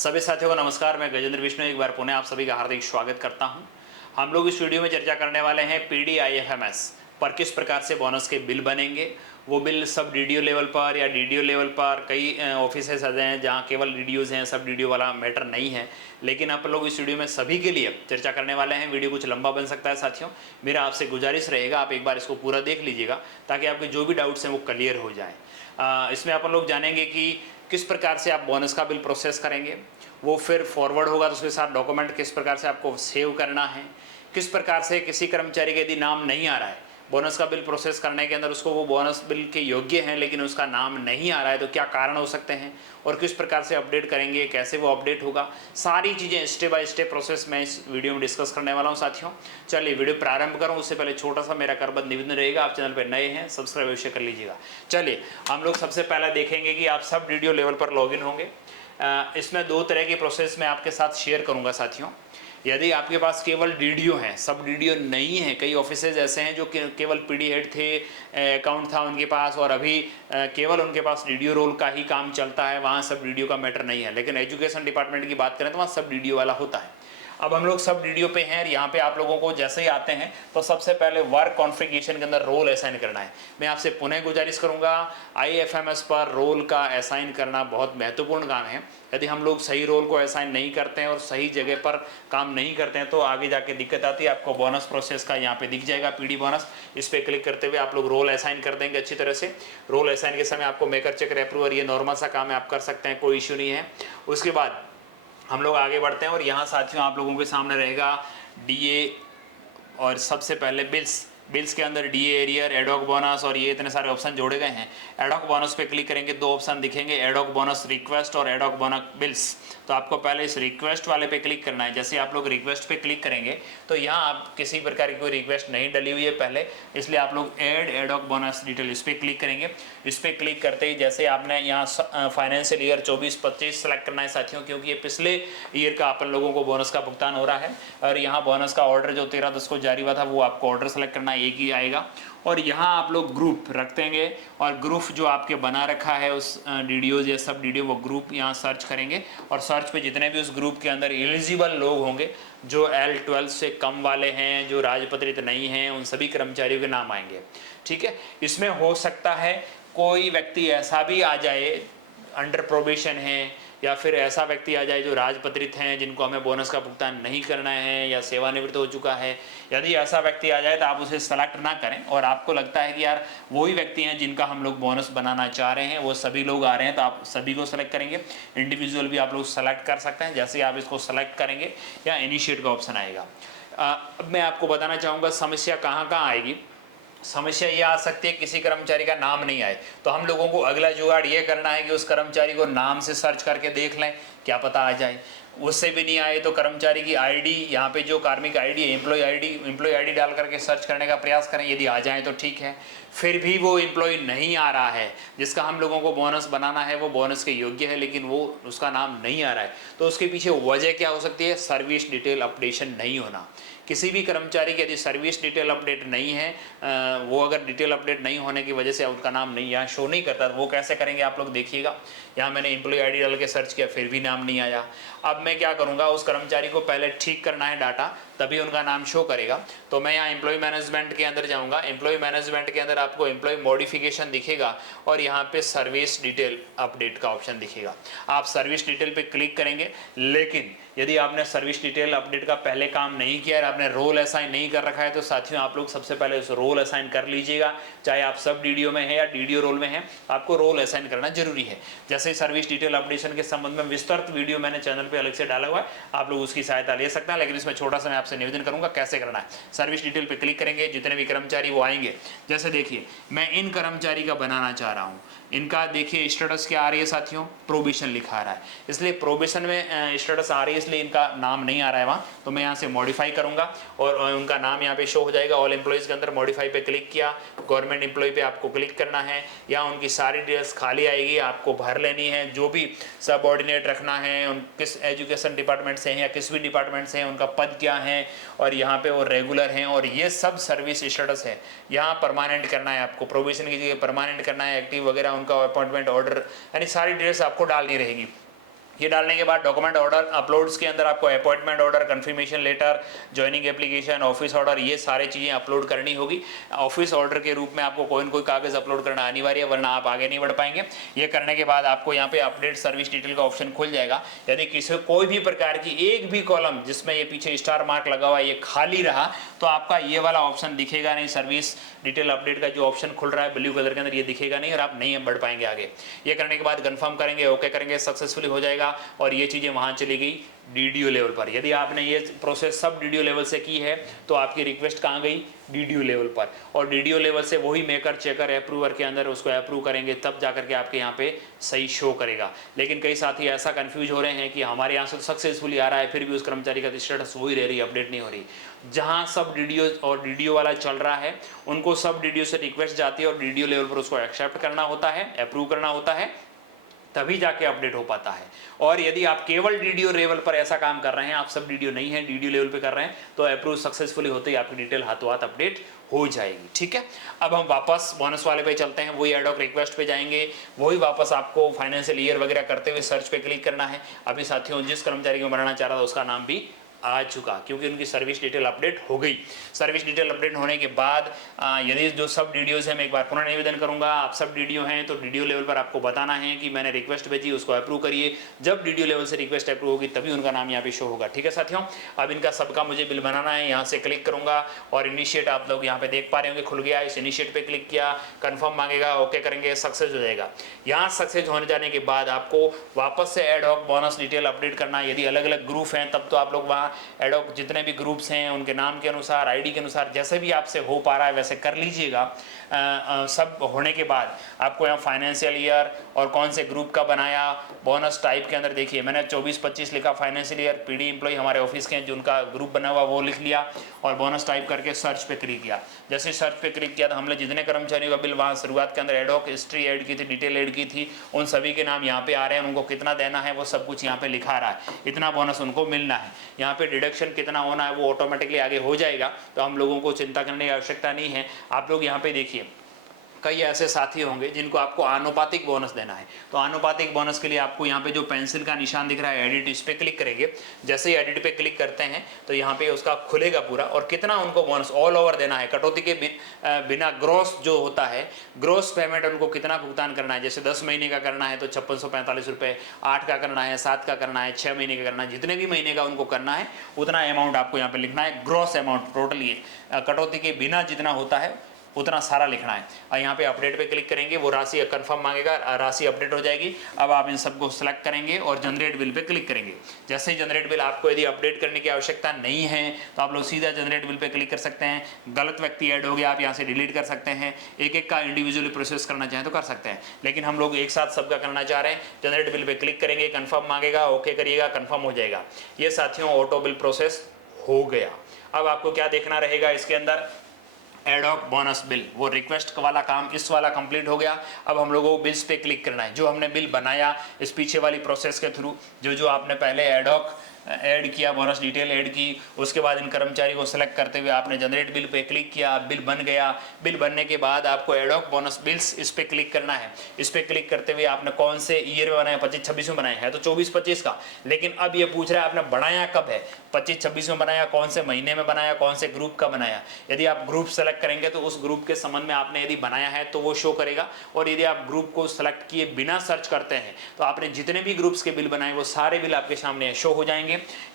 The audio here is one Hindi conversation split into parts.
सभी साथियों को नमस्कार। मैं गजेंद्र विष्णु एक बार पुनः आप सभी का हार्दिक स्वागत करता हूं। हम लोग इस वीडियो में चर्चा करने वाले हैं PDIFMS पर किस प्रकार से बोनस के बिल बनेंगे। वो बिल सब डीडीओ लेवल पर या डीडीओ लेवल पर कई ऑफिसेस ऐसे हैं जहां केवल डीडीओज हैं, सब डीडीओ वाला मैटर नहीं है। लेकिन आप लोग इस वीडियो में सभी के लिए चर्चा करने वाले हैं। वीडियो कुछ लंबा बन सकता है साथियों, मेरा आपसे गुजारिश रहेगा आप एक बार इसको पूरा देख लीजिएगा ताकि आपके जो भी डाउट्स हैं वो क्लियर हो जाए। इसमें अपन लोग जानेंगे कि किस प्रकार से आप बोनस का बिल प्रोसेस करेंगे, वो फिर फॉरवर्ड होगा तो उसके साथ डॉक्यूमेंट किस प्रकार से आपको सेव करना है, किस प्रकार से किसी कर्मचारी का यदि नाम नहीं आ रहा है बोनस का बिल प्रोसेस करने के अंदर, उसको वो बोनस बिल के योग्य हैं लेकिन उसका नाम नहीं आ रहा है तो क्या कारण हो सकते हैं और किस प्रकार से अपडेट करेंगे, कैसे वो अपडेट होगा, सारी चीज़ें स्टेप बाय स्टेप प्रोसेस मैं इस वीडियो में डिस्कस करने वाला हूं साथियों। चलिए वीडियो प्रारंभ करूं उससे पहले छोटा सा मेरा करबद्ध निवेदन रहेगा, आप चैनल पर नए हैं सब्सक्राइब अवश्य कर लीजिएगा। चलिए हम लोग सबसे पहले देखेंगे कि आप सब वीडियो लेवल पर लॉगिन होंगे। इसमें दो तरह की प्रोसेस मैं आपके साथ शेयर करूंगा साथियों। यदि आपके पास केवल डीडीओ हैं, सब डीडीओ नहीं है, कई ऑफिसेज ऐसे हैं जो केवल पीडी हेड थे, अकाउंट था उनके पास और अभी केवल उनके पास डीडीओ रोल का ही काम चलता है, वहाँ सब डीडीओ का मैटर नहीं है। लेकिन एजुकेशन डिपार्टमेंट की बात करें तो वहाँ सब डीडीओ वाला होता है। अब हम लोग सब डीडीओ पे हैं, यहाँ पे आप लोगों को जैसे ही आते हैं तो सबसे पहले वर्क कॉन्फ़िगरेशन के अंदर रोल असाइन करना है। मैं आपसे पुनः गुजारिश करूँगा, IFMS पर रोल का असाइन करना बहुत महत्वपूर्ण काम है। यदि हम लोग सही रोल को असाइन नहीं करते हैं और सही जगह पर काम नहीं करते हैं तो आगे जाके दिक्कत आती है। आपको बोनस प्रोसेस का यहाँ पे दिख जाएगा PD बोनस, इस पर क्लिक करते हुए आप लोग रोल असाइन कर देंगे अच्छी तरह से। रोल असाइन के समय आपको मेकर चेकर अप्रूवर, ये नॉर्मल सा काम है, आप कर सकते हैं, कोई इश्यू नहीं है। उसके बाद हम लोग आगे बढ़ते हैं और यहाँ साथियों आप लोगों के सामने रहेगा DA और सबसे पहले बिल्स के अंदर DA एरियर, एडॉक बोनस और ये इतने सारे ऑप्शन जोड़े गए हैं। एडॉक बोनस पे क्लिक करेंगे, दो ऑप्शन दिखेंगे, एडॉक बोनस रिक्वेस्ट और एडॉक बोनस बिल्स। तो आपको पहले इस रिक्वेस्ट वाले पे क्लिक करना है। जैसे आप लोग रिक्वेस्ट पे क्लिक करेंगे तो यहाँ आप किसी प्रकार की कोई रिक्वेस्ट नहीं डली हुई है पहले, इसलिए आप लोग ऐड एडॉक बोनस डिटेल इस पर क्लिक करेंगे। इस पर क्लिक करते ही जैसे आपने यहाँ फाइनेंशियल ईयर 24-25 सेलेक्ट करना है साथियों, क्योंकि ये पिछले ईयर का अपन लोगों को बोनस का भुगतान हो रहा है। और यहाँ बोनस का ऑर्डर जो 13/10 को जारी हुआ था वो आपको ऑर्डर सेलेक्ट करना है, एक ही आएगा। और यहाँ आप लोग ग्रुप रख देंगे और ग्रुप जो आपके बना रखा है उस डीडीओ या सब डीडीओ, वो ग्रुप यहाँ सर्च करेंगे और सर्च पे जितने भी उस ग्रुप के अंदर एलिजिबल लोग होंगे, जो L12 से कम वाले हैं, जो राजपत्रित नहीं हैं, उन सभी कर्मचारियों के नाम आएंगे। ठीक है, इसमें हो सकता है कोई व्यक्ति ऐसा भी आ जाए अंडर प्रोबेशन है या फिर ऐसा व्यक्ति आ जाए जो राजपत्रित हैं, जिनको हमें बोनस का भुगतान नहीं करना है या सेवानिवृत्त हो चुका है। यदि ऐसा व्यक्ति आ जाए तो आप उसे सेलेक्ट ना करें और आपको लगता है कि यार वही व्यक्ति हैं जिनका हम लोग बोनस बनाना चाह रहे हैं, वो सभी लोग आ रहे हैं, तो आप सभी को सेलेक्ट करेंगे। इंडिविजुअल भी आप लोग सेलेक्ट कर सकते हैं। जैसे आप इसको सेलेक्ट करेंगे या इनिशिएट का ऑप्शन आएगा। अब मैं आपको बताना चाहूँगा समस्या कहाँ कहाँ आएगी। समस्या ये आ सकती है किसी कर्मचारी का नाम नहीं आए, तो हम लोगों को अगला जुगाड़ ये करना है कि उस कर्मचारी को नाम से सर्च करके देख लें, क्या पता आ जाए। उससे भी नहीं आए तो कर्मचारी की आईडी, यहाँ पे जो कार्मिक आईडी है एम्प्लॉय आईडी डाल करके सर्च करने का प्रयास करें। यदि आ जाए तो ठीक है, फिर भी वो एम्प्लॉय नहीं आ रहा है जिसका हम लोगों को बोनस बनाना है, वो बोनस के योग्य है लेकिन वो उसका नाम नहीं आ रहा है, तो उसके पीछे वजह क्या हो सकती है? सर्विस डिटेल अपडेशन नहीं होना। किसी भी कर्मचारी की यदि सर्विस डिटेल अपडेट नहीं है, वो अगर डिटेल अपडेट नहीं होने की वजह से उनका नाम नहीं यहाँ शो नहीं करता, वो कैसे करेंगे आप लोग देखिएगा। यहाँ मैंने एम्प्लॉय आईडी डाल के सर्च किया, फिर भी नाम नहीं आया। अब मैं क्या करूँगा, उस कर्मचारी को पहले ठीक करना है डाटा, तभी उनका नाम शो करेगा। तो मैं यहाँ एम्प्लॉय मैनेजमेंट के अंदर जाऊँगा। एम्प्लॉय मैनेजमेंट के अंदर आपको एम्प्लॉय मॉडिफिकेशन दिखेगा और यहाँ पे सर्विस डिटेल अपडेट का ऑप्शन दिखेगा। आप सर्विस डिटेल पे क्लिक करेंगे, लेकिन यदि आपने सर्विस डिटेल अपडेट का पहले काम नहीं किया है, आपने रोल असाइन नहीं कर रखा है, तो साथियों आप लोग सबसे पहले उस रोल असाइन कर लीजिएगा। चाहे आप सब डीडीओ में हैं या डीडीओ रोल में हैं, आपको रोल असाइन करना जरूरी है। जैसे सर्विस डिटेल अपडेशन के संबंध में विस्तृत वीडियो मैंने चैनल पे अलग से डाला हुआ है, आप लोग उसकी सहायता ले सकते हैं, लेकिन इसमें छोटा सा मैं आपसे निवेदन करूंगा कैसे करना है। सर्विस डिटेल पे क्लिक करेंगे, जितने भी कर्मचारी वो आएंगे। जैसे देखिए मैं इन कर्मचारी का बनाना चाह रहा हूँ, इनका देखिए स्टेटस क्या आ रही है साथियों, प्रोबेशन लिखा आ रहा है, इसलिए प्रोबेशन में स्टेटस आ रही है, इसलिए इनका नाम नहीं आ रहा है वहाँ। तो मैं यहाँ से मॉडिफाई करूँगा और उनका नाम यहाँ पे शो हो जाएगा। ऑल एम्प्लॉयज़ के अंदर मॉडिफाई पे क्लिक किया, गवर्नमेंट एम्प्लॉय पे आपको क्लिक करना है। या उनकी सारी डिटेल्स खाली आएगी, आपको भर लेनी है। जो भी सब ऑर्डिनेट रखना है, उन किस एजुकेशन डिपार्टमेंट से हैं या किस भी डिपार्टमेंट से हैं, उनका पद क्या है और यहाँ पे वो रेगुलर हैं, और ये सब सर्विस स्टेटस है। यहाँ परमानेंट करना है आपको, प्रोबेशन की जगह परमानेंट करना है, एक्टिव वगैरह उनका अपॉइंटमेंट ऑर्डर, यानी सारी डिटेल्स आपको डालनी रहेगी। ये डालने के बाद डॉक्यूमेंट ऑर्डर अपलोड्स के अंदर आपको appointment order, confirmation letter, joining application, office order, ये सारी चीज़ें अपलोड करनी होगी। ऑफिस ऑर्डर के रूप में आपको कोई न कोई कागज़ अपलोड करना अनिवार्य है, वरना आप आगे नहीं बढ़ पाएंगे। ये करने के बाद आपको यहाँ पे अपडेट सर्विस डिटेल का ऑप्शन खुल जाएगा। यदि किसी कोई भी प्रकार की एक भी कॉलम जिसमें ये पीछे स्टार मार्क लगा हुआ है ये खाली रहा तो आपका ये वाला ऑप्शन दिखेगा नहीं, सर्विस डिटेल अपडेट का जो ऑप्शन खुल रहा है ब्लू कलर के अंदर, ये दिखेगा नहीं और आप नहीं बढ़ पाएंगे आगे। ये करने के बाद कंफर्म करेंगे, ओके करेंगे, सक्सेसफुली हो जाएगा और ये चीज़ें वहाँ चली गई डीडीओ लेवल पर। यदि आपने ये प्रोसेस सब डीडीओ लेवल से की है तो आपकी रिक्वेस्ट कहाँ गई, डीडीओ लेवल पर, और डीडीओ लेवल से वही मेकर, चेकर, अप्रूवर के अंदर उसको अप्रूव करेंगे, तब जाकर के आपके यहाँ पे सही शो करेगा। लेकिन कई साथी ऐसा कंफ्यूज हो रहे हैं कि हमारे यहाँ से तो सक्सेसफुली आ रहा है फिर भी उस कर्मचारी का स्टेटस हो ही रह रही, अपडेट नहीं हो रही। जहाँ सब डीडीओ और डीडीओ वाला चल रहा है उनको सब डीडीओ से रिक्वेस्ट जाती है और डीडीओ लेवल पर उसको एक्सेप्ट करना होता है, अप्रूव करना होता है, तभी जाके अपडेट हो पाता है। और यदि आप केवल डीडीओ लेवल पर ऐसा काम कर रहे हैं, आप सब डीडीओ नहीं है, डीडीओ लेवल पे कर रहे हैं, तो अप्रूव सक्सेसफुली होते ही आपकी डिटेल हाथों हाथ अपडेट हो जाएगी। ठीक है, अब हम वापस बोनस वाले पे चलते हैं, वही एडॉक रिक्वेस्ट पे जाएंगे, वही वापस आपको फाइनेंशियल ईयर वगैरह करते हुए सर्च पे क्लिक करना है। अभी साथियों जिस कर्मचारी को बनाना चाह रहा था उसका नाम भी आ चुका, क्योंकि उनकी सर्विस डिटेल अपडेट हो गई। सर्विस डिटेल अपडेट होने के बाद यदि जो सब डीडीओज हैं, मैं एक बार पुनः निवेदन करूंगा, आप सब डीडीओ हैं तो डीडीओ लेवल पर आपको बताना है कि मैंने रिक्वेस्ट भेजी, उसको अप्रूव करिए। जब डीडीओ लेवल से रिक्वेस्ट अप्रूव होगी तभी उनका नाम यहाँ पे शो होगा। ठीक है साथियों, अब इनका सबका मुझे बिल बनाना है, यहाँ से क्लिक करूंगा और इनिशिएट आप लोग यहाँ पे देख पा रहे होंगे खुल गया। इस इनिशिएट पे क्लिक किया, कन्फर्म मांगेगा, ओके करेंगे, सक्सेस हो जाएगा। यहाँ सक्सेस होने जाने के बाद आपको वापस से एडॉक बोनस डिटेल अपडेट करना है। यदि अलग अलग ग्रुप हैं तब तो आप लोग वहाँ एडॉक जितने भी ग्रुप्स हैं उनके नाम के अनुसार, आईडी के अनुसार, जैसे भी आपसे हो पा रहा है वैसे कर लीजिएगा। सब होने के बाद आपको यहाँ फाइनेंशियल ईयर और कौन से ग्रुप का बनाया, बोनस टाइप के अंदर देखिए मैंने 24-25 लिखा फाइनेंशियल ईयर, पीडी एम्प्लॉय हमारे ऑफिस के हैं जिनका ग्रुप बना हुआ वो लिख लिया और बोनस टाइप करके सर्च पे क्लिक किया। जैसे सर्च पे क्लिक किया तो हमने जितने कर्मचारियों का बिल वहाँ शुरुआत के अंदर एडॉक हिस्ट्री ऐड की थी, डिटेल ऐड की थी, उन सभी के नाम यहाँ पे आ रहे हैं, उनको कितना देना है वो सब कुछ यहाँ पे लिखा रहा है, इतना बोनस उनको मिलना है। यहाँ पे डिडक्शन कितना होना है वो ऑटोमेटिकली आगे हो जाएगा, तो हम लोगों को चिंता करने की आवश्यकता नहीं है। आप लोग यहाँ पे देखिए कई ऐसे साथी होंगे जिनको आपको आनुपातिक बोनस देना है, तो आनुपातिक बोनस के लिए आपको यहाँ पे जो पेंसिल का निशान दिख रहा है एडिट, इस पे क्लिक करेंगे। जैसे ही एडिट पे क्लिक करते हैं तो यहाँ पे उसका खुलेगा पूरा और कितना उनको बोनस ऑल ओवर देना है, कटौती के बिना ग्रॉस जो होता है, ग्रॉस पेमेंट उनको कितना भुगतान करना है। जैसे 10 महीने का करना है तो 5645 रुपये, 8 का करना है, 7 का करना है, 6 महीने का करना है, जितने भी महीने का उनको करना है उतना अमाउंट आपको यहाँ पे लिखना है। ग्रॉस अमाउंट टोटली कटौती के बिना जितना होता है उतना सारा लिखना है। और यहाँ पे अपडेट पे क्लिक करेंगे, वो राशि कंफर्म मांगेगा, राशि अपडेट हो जाएगी। अब आप इन सबको सेलेक्ट करेंगे और जनरेट बिल पे क्लिक करेंगे। जैसे ही जनरेट बिल, आपको यदि अपडेट करने की आवश्यकता नहीं है तो आप लोग सीधा जनरेट बिल पे क्लिक कर सकते हैं। गलत व्यक्ति ऐड हो गया आप यहाँ से डिलीट कर सकते हैं, एक एक का इंडिविजुअली प्रोसेस करना चाहें तो कर सकते हैं, लेकिन हम लोग एक साथ सबका करना चाह रहे हैं। जनरेट बिल पे क्लिक करेंगे, कन्फर्म मांगेगा, ओके करिएगा, कन्फर्म हो जाएगा। ये साथियों ऑटो बिल प्रोसेस हो गया। अब आपको क्या देखना रहेगा इसके अंदर, एडॉक बोनस बिल, वो रिक्वेस्ट वाला काम इस वाला कंप्लीट हो गया। अब हम लोगों को बिल्स पे क्लिक करना है। जो हमने बिल बनाया इस पीछे वाली प्रोसेस के थ्रू, जो आपने पहले एडॉक ऐड किया, बोनस डिटेल ऐड की, उसके बाद इन कर्मचारी को सेलेक्ट करते हुए आपने जनरेट बिल पे क्लिक किया, बिल बन गया। बिल बनने के बाद आपको एडॉक बोनस बिल्स इस पे क्लिक करना है। इस पे क्लिक करते हुए आपने कौन से ईयर में बनाया, 25-26 में बनाया है तो 24-25 का, लेकिन अब ये पूछ रहा है आपने बनाया कब है, 25-26 में बनाया, कौन से महीने में बनाया, कौन से ग्रुप का बनाया। यदि आप ग्रुप सेलेक्ट करेंगे तो उस ग्रुप के संबंध में आपने यदि बनाया है तो वो शो करेगा, और यदि आप ग्रुप को सेलेक्ट किए बिना सर्च करते हैं तो आपने जितने भी ग्रुप्स के बिल बनाए वो सारे बिल आपके सामने शो हो जाएंगे।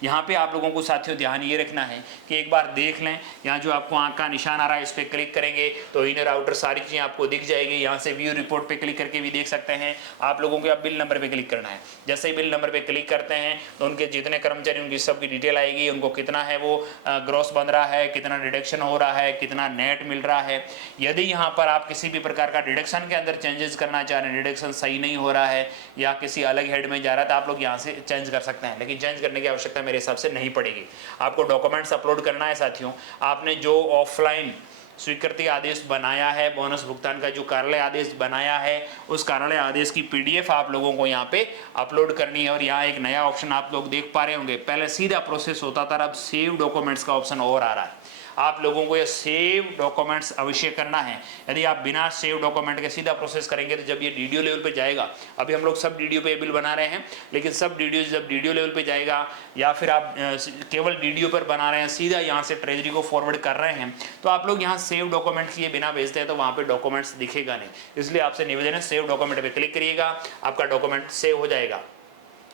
यहाँ पे आप लोगों को साथियों ध्यान ये रखना है कि एक बार देख लें, यहाँ जो आपको आंख का निशान आ रहा है इस पर क्लिक करेंगे तो इनर आउटर सारी चीज़ें आपको दिख जाएगी। यहाँ से व्यू रिपोर्ट पे क्लिक करके भी देख सकते हैं। आप लोगों को अब बिल नंबर पे क्लिक करना है। जैसे ही बिल नंबर पे क्लिक करते हैं तो उनके जितने कर्मचारी उनकी सबकी डिटेल आएगी, उनको कितना है वो ग्रॉस बन रहा है, कितना डिडक्शन हो रहा है, कितना नेट मिल रहा है। यदि यहाँ पर आप किसी भी प्रकार का डिडक्शन के अंदर चेंजेस करना चाह रहे हैं, डिडक्शन सही नहीं हो रहा है या किसी अलग हेड में जा रहा है, तो आप लोग यहाँ से चेंज कर सकते हैं, लेकिन चेंज करने की आवश्यकता मेरे हिसाब से नहीं पड़ेगी। आपको डॉक्यूमेंट्स अपलोड करना है साथियों। आपने जो ऑफलाइन स्वीकृति आदेश बनाया है, बोनस भुगतान का जो कार्यालय आदेश बनाया है, उस कार्यालय आदेश की पीडीएफ आप लोगों को यहाँ पे अपलोड करनी है। और यहाँ एक नया ऑप्शन आप लोग देख पा रहे होंगे, पहले सीधा प्रोसेस होता था, अब सेव डॉक्यूमेंट्स का ऑप्शन और आ रहा है। आप लोगों को ये सेव डॉक्यूमेंट्स अवश्य करना है। यदि आप बिना सेव डॉक्यूमेंट के सीधा प्रोसेस करेंगे तो जब ये डीडीओ लेवल पे जाएगा, अभी हम लोग सब डीडीओ पे बिल बना रहे हैं, लेकिन सब डीडीओ जब डीडीओ लेवल पे जाएगा या फिर आप केवल डीडीओ पर बना रहे हैं, सीधा यहाँ से ट्रेजरी को फॉरवर्ड कर रहे हैं, तो आप लोग यहाँ सेव डॉक्यूमेंट किए बिना भेजते हैं तो वहाँ पे डॉक्यूमेंट्स दिखेगा नहीं। इसलिए आपसे निवेदन है, सेव डॉक्यूमेंट पे क्लिक करिएगा, आपका डॉक्यूमेंट सेव हो जाएगा।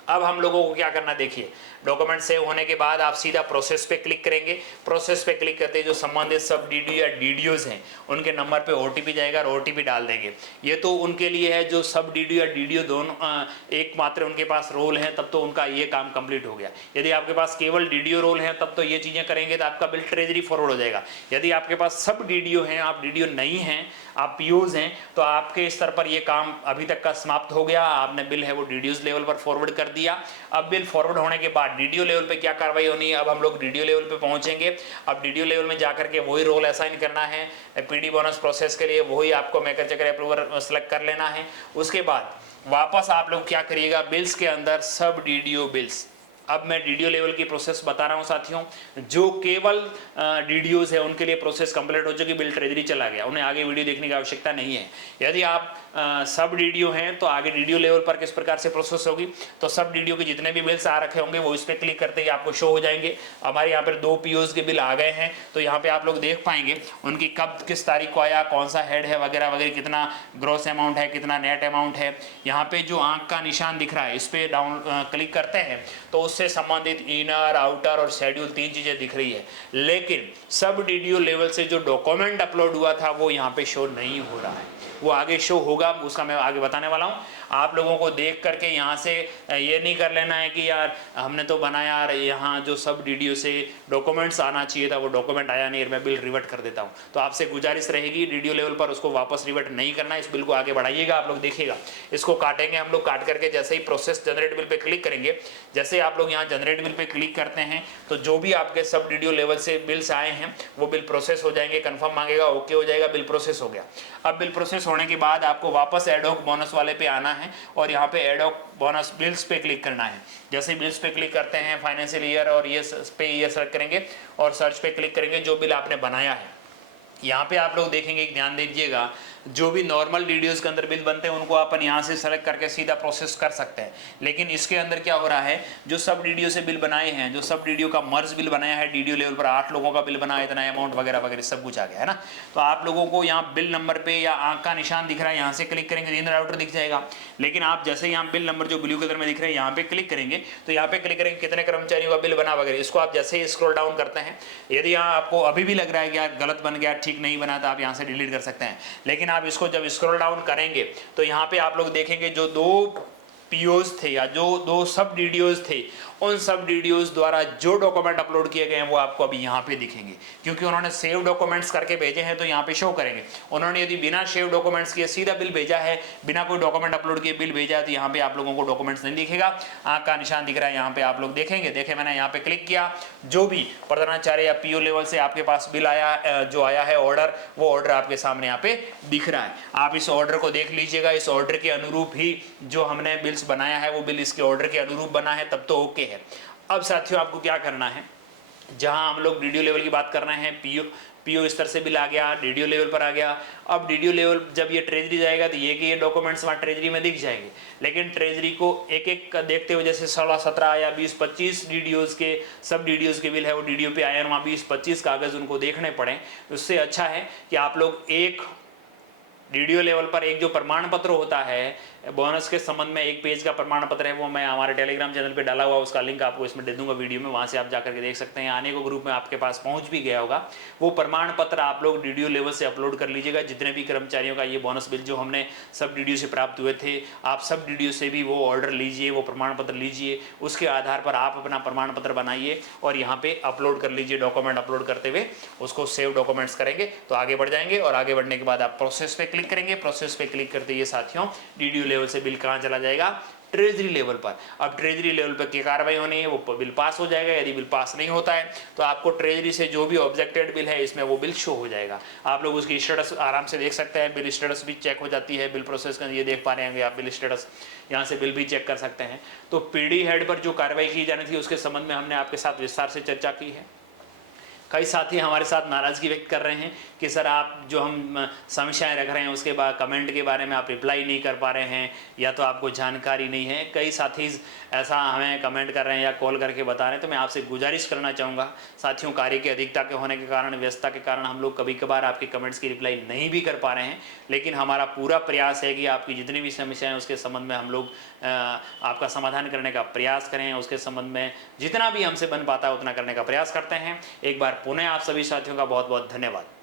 अब हम लोगों को क्या करना, देखिए डॉक्यूमेंट सेव होने के बाद आप सीधा प्रोसेस पे क्लिक करेंगे। प्रोसेस पे क्लिक करते ही जो संबंधित सब डीडीओ या डीडीओज हैं उनके नंबर पे ओटीपी जाएगा और ओटीपी डाल देंगे। ये तो उनके लिए है जो सब डीडीओ या डीडीओ दोनों एक मात्र उनके पास रोल है, तब तो उनका ये काम कंप्लीट हो गया। यदि आपके पास केवल डीडीओ रोल है तब तो ये चीज़ें करेंगे तो आपका बिल ट्रेजरी फॉरवर्ड हो जाएगा। यदि आपके पास सब डीडीओ हैं, आप डीडीओ नहीं हैं, आप पीओज हैं, तो आपके स्तर पर ये काम अभी तक का समाप्त हो गया। आपने बिल है वो डीडीओज लेवल पर फॉरवर्ड कर दिया। अब बिल फॉरवर्ड होने के बाद डीडीओ लेवल पे क्या कार्रवाई होनी है, अब हम लोग डीडीओ लेवल पे पहुंचेंगे। अब डीडीओ लेवल में जाकर के वही रोल असाइन करना है पीडी बोनस प्रोसेस के लिए, वही आपको मेकर चेकर अप्रूवर सेलेक्ट कर लेना है। उसके बाद वापस आप लोग क्या करिएगा, बिल्स के अंदर सब डीडीओ बिल्स, अब मैं डीडीओ लेवल की प्रोसेस बता रहा हूं साथियों, जो केवल डीडीओज है उनके लिए प्रोसेस कंप्लीट हो चुकी, बिल ट्रेजरी चला गया, उन्हें आगे वीडियो देखने की आवश्यकता नहीं है। यदि आप सब डीडीओ हैं तो आगे डीडीओ लेवल पर किस प्रकार से प्रोसेस होगी, तो सब डीडीओ के जितने भी बिल्स आ रखे होंगे वो इस पर क्लिक करते ही आपको शो हो जाएंगे। हमारे यहाँ पर 2 पीओज के बिल आ गए हैं, तो यहाँ पे आप लोग देख पाएंगे उनकी कब किस तारीख को आया, कौन सा हेड है वगैरह वगैरह, कितना ग्रॉस अमाउंट है, कितना नेट अमाउंट है। यहाँ पे जो आंख का निशान दिख रहा है इस पर क्लिक करते हैं तो उससे संबंधित इनर, आउटर और शेड्यूल 3 चीजें दिख रही है। लेकिन सब डीडीओ लेवल से जो डॉक्यूमेंट अपलोड हुआ था वो यहाँ पे शो नहीं हो रहा है, वो आगे शो होगा, उसका मैं आगे बताने वाला हूँ। आप लोगों को देख करके यहाँ से ये नहीं कर लेना है कि यार हमने तो बनाया, यहाँ जो सब डीडीओ से डॉक्यूमेंट्स आना चाहिए था वो डॉक्यूमेंट आया नहीं, मैं बिल रिवर्ट कर देता हूँ। तो आपसे गुजारिश रहेगी डीडीओ लेवल पर उसको वापस रिवर्ट नहीं करना, इस बिल को आगे बढ़ाइएगा। आप लोग देखिएगा, इसको काटेंगे हम लोग, काट करके जैसे ही प्रोसेस जनरेट बिल पे क्लिक करेंगे, जैसे आप लोग यहाँ जनरेट बिल पे क्लिक करते हैं तो जो भी आपके सब डीडीओ लेवल से बिल्स आए हैं वो बिल प्रोसेस हो जाएंगे, कंफर्म मांगेगा, ओके हो जाएगा, बिल प्रोसेस हो गया। अब बिल प्रोसेस होने के बाद आपको वापस एडहॉक बोनस वाले पे आना है और यहाँ पे एडहॉक बोनस बिल्स पे क्लिक करना है। जैसे बिल्स पे क्लिक करते हैं फाइनेंशियल ईयर और ये पे ईयर सेलेक्ट करेंगे और सर्च पे क्लिक करेंगे जो बिल आपने बनाया है। यहाँ पे आप लोग देखेंगे, ध्यान दीजिएगा, जो भी नॉर्मल डीडीओज के अंदर बिल बनते हैं उनको अपन यहाँ से सेलेक्ट करके सीधा प्रोसेस कर सकते हैं। लेकिन इसके अंदर क्या हो रहा है, जो सब डीडीओ से बिल बनाए हैं, जो सब डीडीओ का मर्ज बिल बनाया है डीडीओ लेवल पर, 8 लोगों का बिल बना है, इतना अमाउंट वगैरह वगैरह सब कुछ आ गया है ना। तो आप लोगों को यहाँ बिल नंबर पे या आंख का निशान दिख रहा है, यहाँ से क्लिक करेंगे इनर आउटर दिख जाएगा। लेकिन आप जैसे यहाँ बिल नंबर जो ब्लू कलर में दिख रहे हैं यहाँ पे क्लिक करेंगे तो यहाँ पे क्लिक करेंगे कितने कर्मचारियों का बिल बना वगैरह, इसको आप जैसे ही स्क्रॉल डाउन करते हैं, यदि यहाँ आपको अभी भी लग रहा है कि यार गलत बन गया, ठीक नहीं बना, तो आप यहाँ से डिलीट कर सकते हैं। लेकिन आप इसको जब स्क्रॉल डाउन करेंगे तो यहाँ पे आप लोग देखेंगे जो 2 पीओज थे या जो 2 सब डीडीओज थे, उन सब डीडीओज द्वारा जो डॉक्यूमेंट अपलोड किए गए हैं वो आपको अभी यहाँ पे दिखेंगे, क्योंकि उन्होंने सेव डॉक्यूमेंट्स करके भेजे हैं तो यहाँ पे शो करेंगे। उन्होंने यदि बिना सेव डॉक्यूमेंट्स किए सीधा बिल भेजा है, बिना कोई डॉक्यूमेंट अपलोड किए बिल भेजा है, तो यहाँ पे आप लोगों को डॉक्यूमेंट्स नहीं दिखेगा, आंख का निशान दिख रहा है, यहाँ पे आप लोग देखेंगे। देखे मैंने यहाँ पे क्लिक किया, जो भी प्रधानाचार्य या पीओ लेवल से आपके पास बिल आया, जो आया है ऑर्डर, वो ऑर्डर आपके सामने यहाँ पे दिख रहा है। आप इस ऑर्डर को देख लीजिएगा, इस ऑर्डर के अनुरूप ही जो हमने बिल्स बनाया है वो बिल इसके ऑर्डर के अनुरूप बना है, तब तो ओके है। अब साथियों आपको क्या करना है, जहां हम लोग डीडीओ लेवल की बात कर रहे हैं, पीओ स्तर से बिल आ गया, डीडीओ लेवल पर आ गया। अब डीडीओ लेवल जब ये ट्रेजरी जाएगा तो ये कि ये डॉक्यूमेंट्स वहाँ ट्रेजरी में दिख जाएंगे, लेकिन ट्रेजरी को एक एक देखते हुए, जैसे 16, 17 या 20, 25 डीडीओज के सब डीडीओज के बिल है वो डीडीओ पे आए हैं, वहाँ 20, 25 कागज उनको देखने पड़े। उससे अच्छा है कि आप लोग एक डीडीओ लेवल पर एक जो प्रमाण पत्र होता है बोनस के संबंध में, एक पेज का प्रमाण पत्र है, वो मैं हमारे टेलीग्राम चैनल पे डाला हुआ, उसका लिंक आपको इसमें दे दूंगा वीडियो में, वहाँ से आप जाकर के देख सकते हैं। आने को ग्रुप में आपके पास पहुँच भी गया होगा। वो प्रमाण पत्र आप लोग डीडीओ लेवल से अपलोड कर लीजिएगा। जितने भी कर्मचारियों का ये बोनस बिल जो हमने सब डीडीओ से प्राप्त हुए थे, आप सब डीडीओ से भी वो ऑर्डर लीजिए, वो प्रमाण पत्र लीजिए, उसके आधार पर आप अपना प्रमाण पत्र बनाइए और यहाँ पे अपलोड कर लीजिए। डॉक्यूमेंट अपलोड करते हुए उसको सेव डॉक्यूमेंट्स करेंगे तो आगे बढ़ जाएंगे। और आगे बढ़ने के बाद आप प्रोसेस पे क्लिक करेंगे। प्रोसेस पे क्लिक करते ये साथियों डीडीओ लेवल से बिल कहाँ चला जाएगा, ट्रेजरी लेवल पर। अब ट्रेजरी लेवल पर क्या कार्रवाई होनी है, वो बिल पास हो जाएगा। यदि बिल पास नहीं होता है तो आपको ट्रेजरी से जो भी ऑब्जेक्टेड बिल है इसमें वो बिल शो हो जाएगा। आप लोग उसकी स्टेटस आराम से देख सकते हैं, बिल स्टेटस भी चेक हो जाती है। बिल प्रोसेस का ये देख पा रहे हैं आप, बिल स्टेटस यहाँ से बिल भी चेक कर सकते हैं। तो पीडी हेड पर जो कार्रवाई की जानी थी उसके संबंध में हमने आपके साथ विस्तार से चर्चा की है। कई साथी हमारे साथ नाराज़गी व्यक्त कर रहे हैं कि सर आप जो हम समस्याएं रख रहे हैं उसके बाद कमेंट के बारे में आप रिप्लाई नहीं कर पा रहे हैं या तो आपको जानकारी नहीं है। कई साथी ऐसा हमें कमेंट कर रहे हैं या कॉल करके बता रहे हैं। तो मैं आपसे गुजारिश करना चाहूँगा साथियों, कार्य की अधिकता के होने के कारण, व्यस्तता के कारण हम लोग कभी कभार आपके कमेंट्स की रिप्लाई नहीं भी कर पा रहे हैं, लेकिन हमारा पूरा प्रयास है कि आपकी जितनी भी समस्याएं उसके संबंध में हम लोग आपका समाधान करने का प्रयास करें। उसके संबंध में जितना भी हमसे बन पाता है उतना करने का प्रयास करते हैं। एक बार पुनः आप सभी साथियों का बहुत बहुत धन्यवाद।